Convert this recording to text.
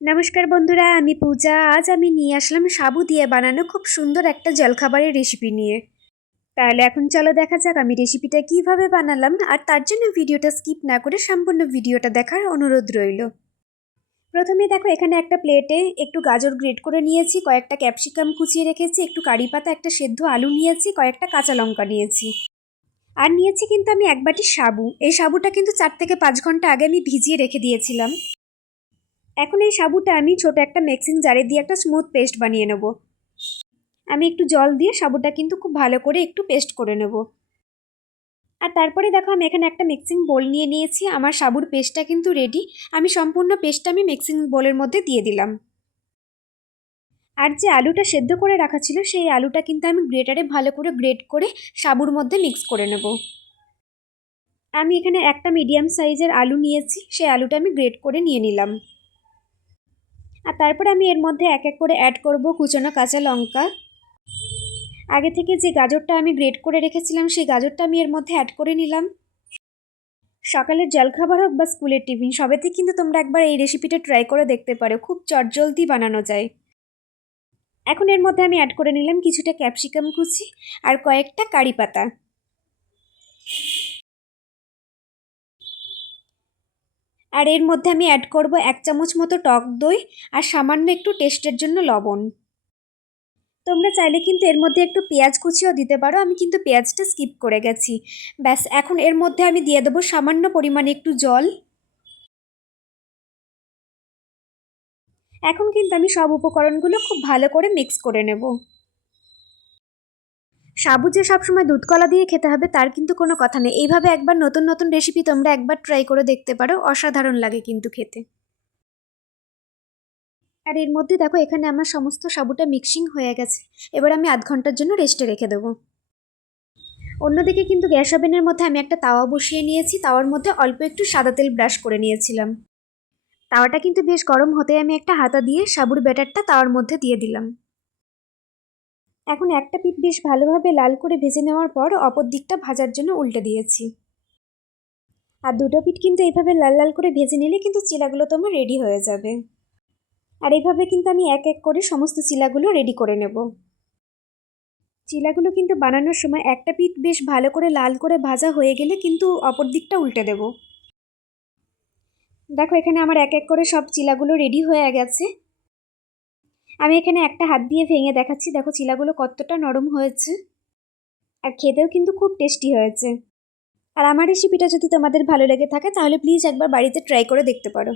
নমস্কার বন্ধুরা, আমি পূজা। আজ আমি নিয়ে আসলাম সাবু দিয়ে বানানো খুব সুন্দর একটা জলখাবারের রেসিপি নিয়ে। তাহলে এখন চলো দেখা যাক আমি রেসিপিটা কিভাবে বানালাম, আর তার জন্য ভিডিওটা স্কিপ না করে সম্পূর্ণ ভিডিওটা দেখার অনুরোধ রইল। প্রথমে দেখো, এখানে একটা প্লেটে একটু গাজর গ্রেট করে নিয়েছি, কয়েকটা ক্যাপসিকাম কুচিয়ে রেখেছি, একটু কারি পাতা, একটা সেদ্ধ আলু নিয়েছি, কয়েকটা কাঁচা লঙ্কা নিয়েছি। আর নিয়েছি কিন্তু আমি এক বাটি সাবু। এই সাবুটা কিন্তু 4 থেকে 5 ঘন্টা আগে আমি ভিজিয়ে রেখে দিয়েছিলাম। এখন এই সাবুটা আমি ছোট একটা মিক্সিং জারে দিয়ে একটা স্মুথ পেস্ট বানিয়ে নেব। আমি একটু জল দিয়ে সাবুটা কিন্তু খুব ভালো করে একটু পেস্ট করে নেব। আর তারপরে দেখো, আমি এখানে একটা মিক্সিং বোল নিয়ে নিয়েছি। আমার সাবুর পেস্টটা কিন্তু রেডি। আমি সম্পূর্ণ পেস্টটা আমি মিক্সিং বোলের মধ্যে দিয়ে দিলাম। আর যে আলুটা সেদ্ধ করে রাখা ছিল, সেই আলুটা কিন্তু আমি গ্রেটারে ভালো করে গ্রেট করে সাবুর মধ্যে মিক্স করে নেব। আমি এখানে একটা মিডিয়াম সাইজের আলু নিয়েছি, সেই আলুটা আমি গ্রেট করে নিয়ে নিলাম। আর তারপরে আমি এর মধ্যে এক এক করে অ্যাড করব কুচনো কাঁচা লঙ্কা। আগে থেকে যে গাজরটা আমি গ্রেট করে রেখেছিলাম, সেই গাজরটা আমি এর মধ্যে অ্যাড করে নিলাম। সকালের জলখাবার হোক বা স্কুলের টিফিন, সবেতে কিন্তু তোমরা একবার এই রেসিপিটা ট্রাই করে দেখতে পারো, খুব চটজলদি বানানো যায়। এখন এর মধ্যে আমি অ্যাড করে নিলাম কিছুটা ক্যাপসিকাম কুচি আর কয়েকটা কারি পাতা। আর এর মধ্যে আমি অ্যাড করব 1 চামচ মতো টক দই আর সামান্য একটু টেস্টের জন্য লবণ। তোমরা চাইলে কিন্তু এর মধ্যে একটু পেঁয়াজ কুচিও দিতে পারো, আমি কিন্তু পেঁয়াজটা স্কিপ করে গেছি। ব্যাস, এখন এর মধ্যে আমি দিয়ে দেবো সামান্য পরিমাণে একটু জল। এখন কিন্তু আমি সব উপকরণগুলো খুব ভালো করে মিক্স করে নেব। সাবু যে সবসময় দুধ কলা দিয়ে খেতে হবে তার কিন্তু কোনো কথা নেই। এইভাবে একবার নতুন নতুন রেসিপি তোমরা একবার ট্রাই করে দেখতে পারো, অসাধারণ লাগে কিন্তু খেতে। আর এর মধ্যে দেখো, এখানে আমার সমস্ত সাবুটা মিক্সিং হয়ে গেছে। এবার আমি আধ ঘন্টার জন্য রেস্টে রেখে দেবো। অন্যদিকে কিন্তু গ্যাস ওভেনের মধ্যে আমি একটা তাওয়া বসিয়ে নিয়েছি। তাওয়ার মধ্যে অল্প একটু সাদা তেল ব্রাশ করে নিয়েছিলাম। তাওয়াটা কিন্তু বেশ গরম হতে আমি একটা হাতা দিয়ে সাবুর ব্যাটারটা তাওয়ার মধ্যে দিয়ে দিলাম। এখন একটা পিঠ বেশ ভালোভাবে লাল করে ভেজে নেওয়ার পর অপর দিকটা ভাজার জন্য উল্টে দিয়েছি। আর দুটো পিঠ কিন্তু এইভাবে লাল লাল করে ভেজে নিলে কিন্তু চিলাগুলো তোমার রেডি হয়ে যাবে। আর এইভাবে কিন্তু আমি এক এক করে সমস্ত চিলাগুলো রেডি করে নেব। চিলাগুলো কিন্তু বানানোর সময় একটা পিঠ বেশ ভালো করে লাল করে ভাজা হয়ে গেলে কিন্তু অপর দিকটা উল্টে দেব। দেখো, এখানে আমার এক এক করে সব চিলাগুলো রেডি হয়ে গেছে। আমি এখানে একটা হাত দিয়ে ভেঙে দেখাচ্ছি, দেখো চিলাগুলো কতটা নরম হয়েছে। আর খেতেও কিন্তু খুব টেস্টি হয়েছে। আর আমার রেসিপিটা যদি তোমাদের ভালো লেগে থাকে তাহলে প্লিজ একবার বাড়িতে ট্রাই করে দেখতে পারো।